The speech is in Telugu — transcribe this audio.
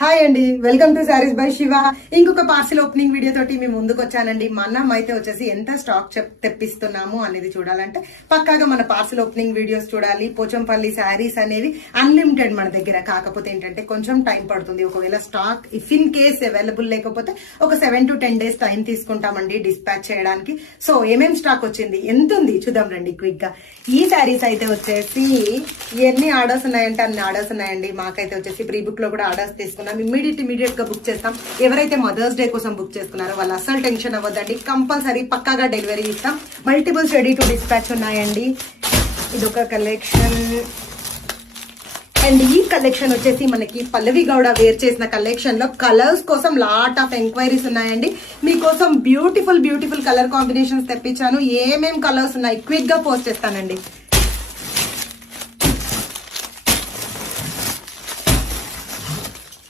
హాయ్ అండి, welcome to saris by Shiva. ఇంకొక పార్సిల్ ఓపెనింగ్ వీడియో తోటి మేము ముందుకు వచ్చానండి. మనం అయితే వచ్చేసి ఎంత స్టాక్ తెప్పిస్తున్నాము అనేది చూడాలంటే పక్కాగా మన పార్సిల్ ఓపెనింగ్ వీడియోస్ చూడాలి. పోచంపల్లి శారీస్ అనేవి అన్లిమిటెడ్ మన దగ్గర. కాకపోతే ఏంటంటే కొంచెం టైం పడుతుంది. ఒకవేళ stock if in case available లేకపోతే ఒక 7 to 10 days టైం తీసుకుంటామండి డిస్పాచ్ చేయడానికి. సో ఏమేం స్టాక్ వచ్చింది, ఎంత ఉంది చూద్దాం రండి క్విక్ గా. ఈ శారీస్ అయితే వచ్చేసి ఎన్ని ఆర్డర్స్ ఉన్నాయంటే అన్ని ఆర్డర్స్ ఉన్నాయండి. మాకైతే వచ్చేసి ప్రీ బుక్ లో కూడా ఆర్డర్స్ తీసుకున్నాం. ఇమీడియట్ గా బుక్ చేస్తాం. ఎవరైతే మదర్స్ డే కోసం బుక్ చేసుకున్నారో వాళ్ళు అస్సలు టెన్షన్ అవ్వద్దండి. కంపల్సరీ పక్కాగా డెలివరీ ఇస్తాం. మల్టిపుల్స్ రెడీ టు డిస్పాచ్ ఉన్నాయండి. ఇదొక కలెక్షన్ అండ్ ఈ కలెక్షన్ వచ్చేసి మనకి పల్లవి గౌడ వేర్ చేసిన కలెక్షన్ లో కలర్స్ కోసం లాట్ ఆఫ్ ఎంక్వైరీస్ ఉన్నాయండి. మీకోసం బ్యూటిఫుల్ కలర్ కాంబినేషన్స్ తెప్పించాను. ఏమేం కలర్స్ ఉన్నాయి క్విక్ గా పోస్ట్ చేస్తానండి.